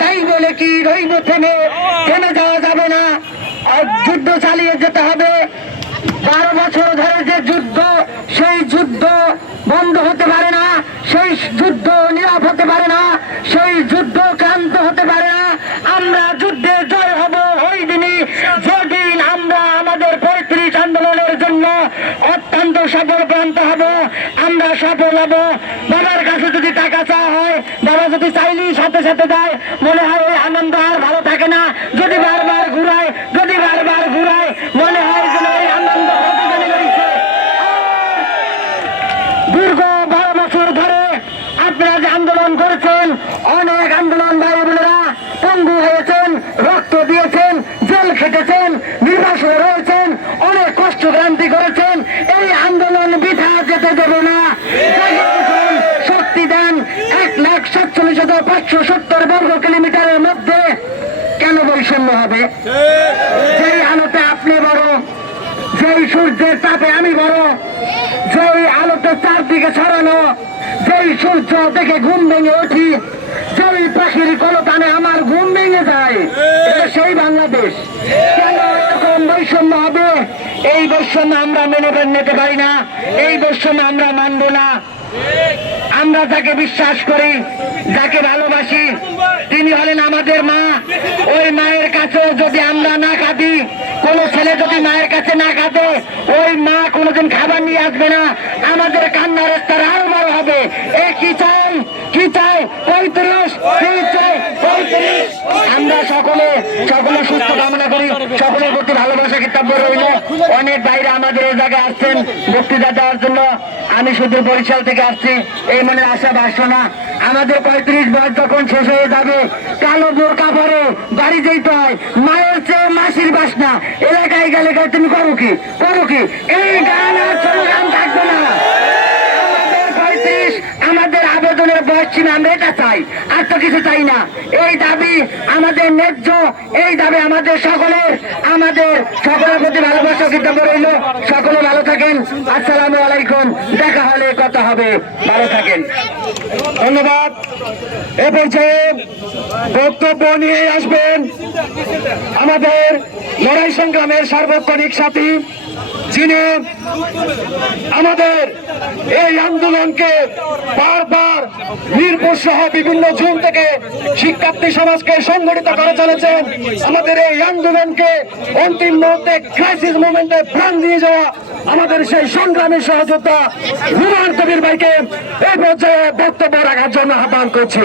তাই বলে কি রইব থেমে? থেমে যাওয়া যাবে না। যুদ্ধ চালিয়ে যেতে হবে। বারো বছর ধরে যে যুদ্ধ সেই যুদ্ধ বন্ধ হতে পারে না। সেই যুদ্ধ নীরব হতে পারে না। সেই যুদ্ধ ক্লান্ত হতে পারে না। আমরা যুদ্ধে জয় হব ওই দিনই। যেদিন আমরা আমাদের পঁয়ত্রিশ আন্দোলনের জন্য অত্যন্ত সফল প্রান্ত হব আমরা সফল হব। বাবার কাছে যদি টাকা চাওয়া হয় যদি চাইলেই সাথে সাথে দেয় মনে হয় ওই আনন্দ আর ভালো থাকে না। যদি বারবার ঘুরায়, যদি বারবার ঘুরায়, মনে হয় যেন ওই আনন্দ দীর্ঘ বারো বছর ধরে আপনারা যে আন্দোলন করেছেন, অনেক আন্দোলন ভাই বোনেরা পঙ্গু হয়েছেন, রক্ত দিয়েছেন, জেল খেটেছেন, নির্বাসনে রয়েছেন, অনেক কষ্ট ক্রান্তি করেছেন এই আন্দোলন বৃথা যেতে দেব না জেগে উঠুন, শক্তি দেন এক লাখ হাজার পাঁচশো সত্তর বর্গ কিলোমিটারের মধ্যে কেন বৈষম্য হবে? যেই আলোতে আপনি বড়, যেই সূর্যের তাপে আমি বড়, যেই আলোতে চারদিকে ছড়ানো, যেই সূর্য দেখে ঘুম ভেঙে উঠি, যেই পাখির কলতানে আমার ঘুম ভেঙে যায়, এটা সেই বাংলাদেশ। কেন এরকম বৈষম্য হবে? এই বৈষম্য আমরা মেনে নিতে পারি না, এই বৈষম্য আমরা মানব না। আমরা যাকে বিশ্বাস করি, যাকে ভালোবাসি, তিনি হলেন আমাদের মা। ওই মায়ের কাছে যদি আমরা না কাঁদি কোন ছেলে যদি মায়ের কাছে না কাঁদে ওই মা কোনোদিন খাবার নিয়ে আসবে না। আমাদের কান্নার স্তর আরও বড় হবে। এ কি চাই? কি চাই? পঁয়ত্রিশ, কি চাই? পঁয়ত্রিশ। আমরা সকলে সকলে সুস্থ কামনা করি। সকলের প্রতি ভালোবাসা কর্তব্য রইল। অনেক বাইরে আমাদের এই জায়গায় আসছেন, বক্তৃতা দেওয়ার জন্য। আমি শুধু বরিশাল থেকে আসছি, এই মনে আশা বাসনা। আমাদের পঁয়ত্রিশ বয়স যখন শেষ হয়ে যাবে, কালো বোরকা পরে, বাড়ি যেতে হয়, মায়ের চেয়ে মাসির বাসনা। এলাকায় গেলে গেলে তুমি করো কি? করো কি? এই গান আর গান থাকবে না আমাদের পঁয়ত্রিশ আমাদের বয়স আমরা এটা চাই। আর তো কিছু চাই না। এই দাবি আমাদের ন্যায্য, এই দাবি আমাদের সকলের। আমাদের সকলের প্রতি ভালোবাসা কৃতজ্ঞ রইল। সকলে ভালো থাকেন। আসসালামু আলাইকুম। দেখা হলে কথা হবে। ভালো থাকেন। ধন্যবাদ। এ পর্যায়ে বক্তব্য নিয়ে আসবেন আমাদের লড়াই সংগ্রামের সার্বক্ষণিক সাথী, যিনি আমাদের এই আন্দোলনকে বারবার মিরপুর সহ বিভিন্ন জোন থেকে শিক্ষার্থী সমাজকে সংগঠিত করে চলেছেন। আমাদের এই আন্দোলনকে অন্তিম মুহূর্তে ক্রাইসিস মুভমেন্টে প্রাণ দিয়ে যাওয়া আমাদের সেই সংগ্রামের সহযোদ্ধা রুমান কবির ভাইকে এই পর্যায়ে বক্তব্য রাখার জন্য আহ্বান করছি।